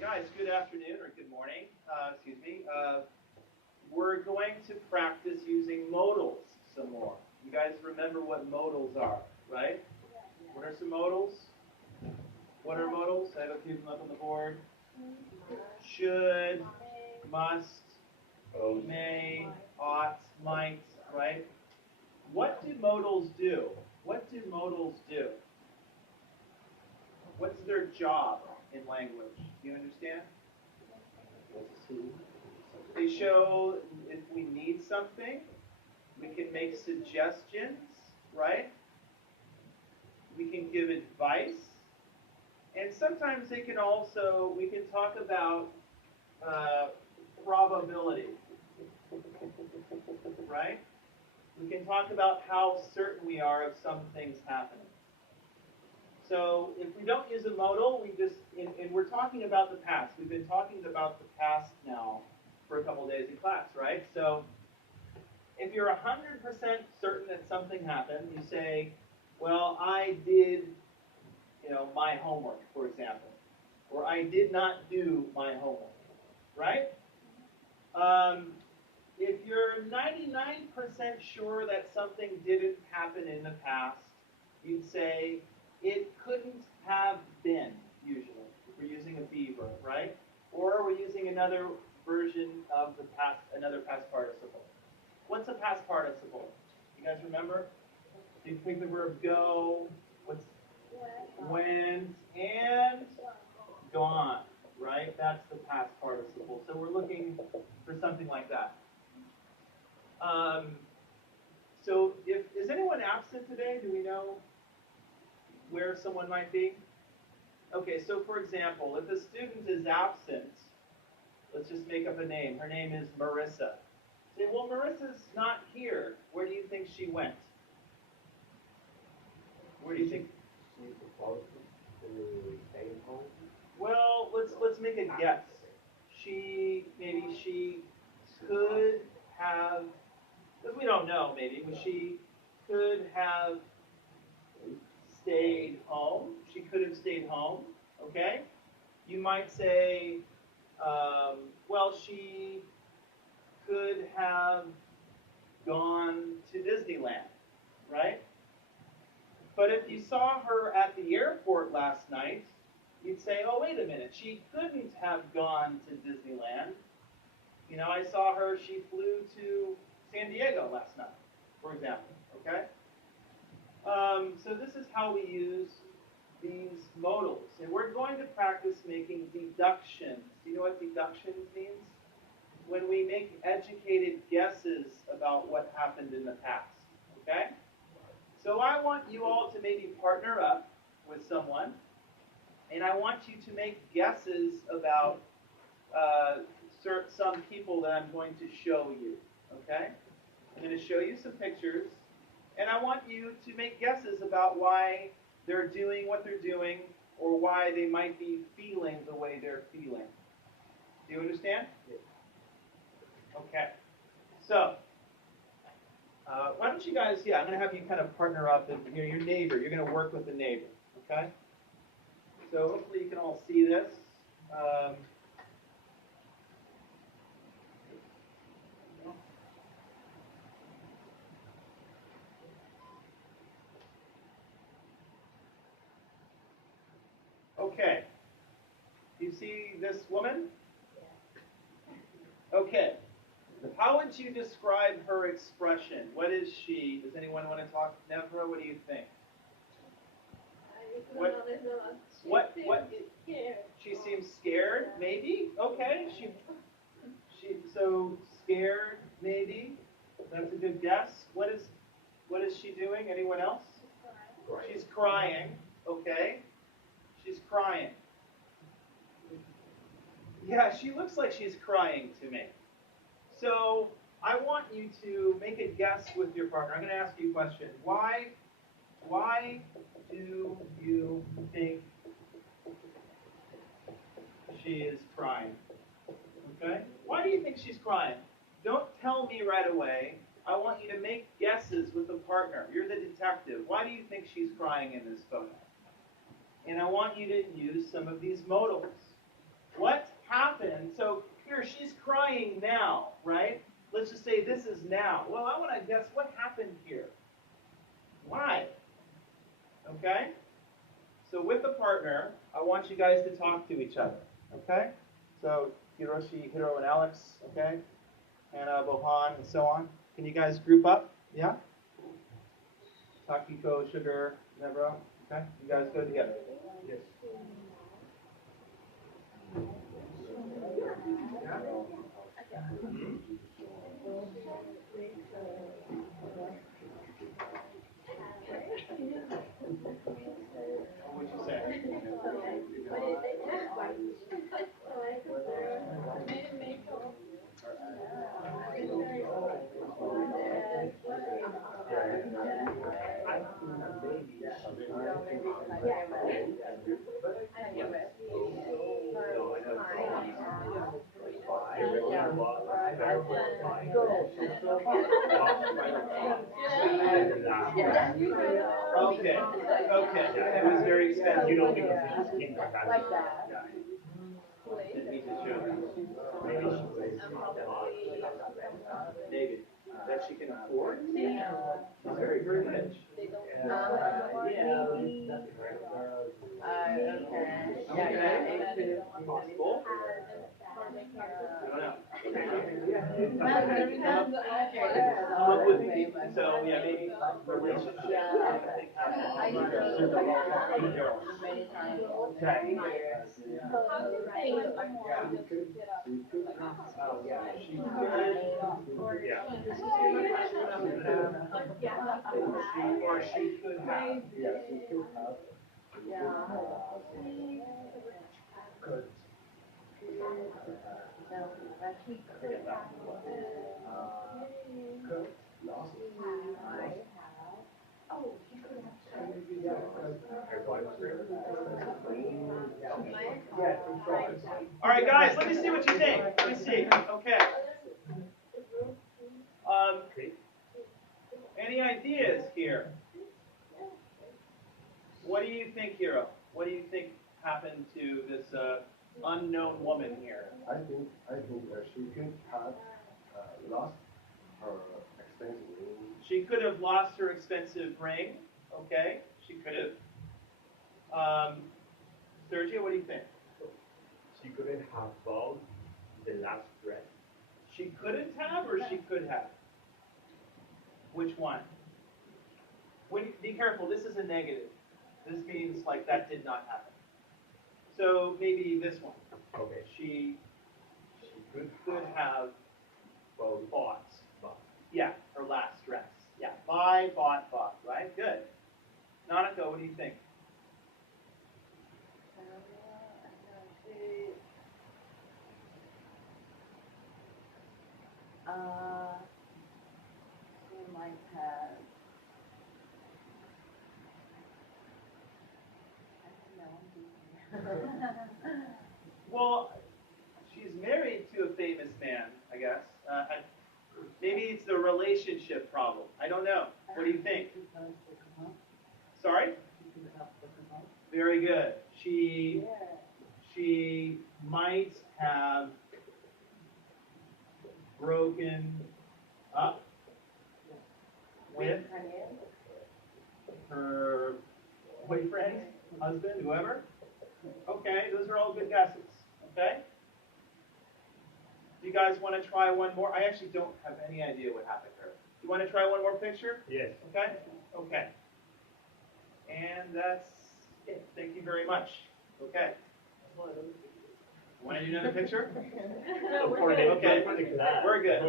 Guys, good afternoon or good morning. We're going to practice using modals some more. You guys remember what modals are, right? What are some modals? What are modals? I have a few of them up on the board. Should, must, may, ought, might, right? What do modals do? What do modals do? What's their job in language? Do you understand? They show if we need something, we can make suggestions, right? We can give advice. And sometimes they can also, we can talk about probability, right? We can talk about how certain we are of some things happening. So if we don't use a modal, we just, and we're talking about the past. We've been talking about the past now for a couple of days in class, right? So if you're 100% certain that something happened, you say, well, I did, my homework, for example. Or I did not do my homework, right? If you're 99% sure that something didn't happen in the past, you'd say, it couldn't have been, usually, if we're using a be verb, right? Or we're using another version of the past, another past participle. What's a past participle? You guys remember? You pick the verb go, what's went, and gone, right? That's the past participle. So we're looking for something like that. So is anyone absent today? Do we know where someone might be? Okay, so for example, if a student is absent, let's just make up a name. Her name is Marissa. Say, well, Marissa's not here. Where do you think she went? Where do you think? She's supposed to stay home. Well, let's make a guess. Maybe she could have, because we don't know, maybe, but she could have stayed home. She could have stayed home, okay? You might say, well, she could have gone to Disneyland, right? But if you saw her at the airport last night, you'd say, oh, wait a minute, she couldn't have gone to Disneyland. I saw her, she flew to San Diego last night, for example, okay? So this is how we use these modals. And we're going to practice making deductions. Do you know what deductions means? When we make educated guesses about what happened in the past, okay? So I want you all to maybe partner up with someone, and I want you to make guesses about some people that I'm going to show you, okay? I'm going to show you some pictures, and I want you to make guesses about why they're doing what they're doing or why they might be feeling the way they're feeling. Do you understand? Yes. Okay. So, why don't you guys, I'm going to have you kind of partner up, and your neighbor, you're going to work with the neighbor, okay? So hopefully you can all see this. Okay. You see this woman? Okay. How would you describe her expression? What is she? Does anyone want to talk? Nevra, what do you think? What? She seems scared, maybe? Okay. So scared, maybe? That's a good guess. What is she doing? Anyone else? She's crying. Okay. She's crying. Yeah, she looks like she's crying to me. So I want you to make a guess with your partner. I'm going to ask you a question. Why do you think she is crying? Okay? Why do you think she's crying? Don't tell me right away. I want you to make guesses with the partner. You're the detective. Why do you think she's crying in this photo? And I want you to use some of these modals. What playing now, right? Let's just say this is now. Well, I want to guess what happened here. Why? Okay? So with the partner, I want you guys to talk to each other. Okay? So Hiroshi, Hiro, and Alex, okay? Hannah, Bohan, and so on. Can you guys group up? Yeah? Takiko, Sugar, Nebra. Okay? You guys go together. Yes. What would you say? Okay. Okay. It was very expensive. You don't think it's Like that. Didn't need to show Maybe. That she can afford? She's very, very rich. Okay. Possible? I don't know. So, yeah, maybe relationship. Okay. Or she could have. Yes, you could have. Could. Could. Lost. All right, guys, let me see what you think. Let me see. Okay. Any ideas here? What do you think, Hiro? What do you think happened to this unknown woman here? I think she could have lost her expensive ring. She could have lost her expensive ring. Okay. She could have. Sergio, what do you think? She couldn't have bought the last dress. She couldn't have or she could have? Which one? Be careful, this is a negative. This means like that did not happen. So maybe this one. Okay. She could have bought. Bought. Yeah, her last dress. Yeah, buy, bought, right? Good. Nanako, what do you think? She might have. Well, she's married to a famous man, I guess. Maybe it's the relationship problem. I don't know. What do you think? Sorry? Very good. She might have broken up with her boyfriend, husband, whoever. Okay, those are all good guesses. Okay? Do you guys want to try one more? I actually don't have any idea what happened to her. You want to try one more picture? Yes. Okay? Okay. And that's it. Thank you very much. Okay. Want to do another picture? For the Okay. class. We're good.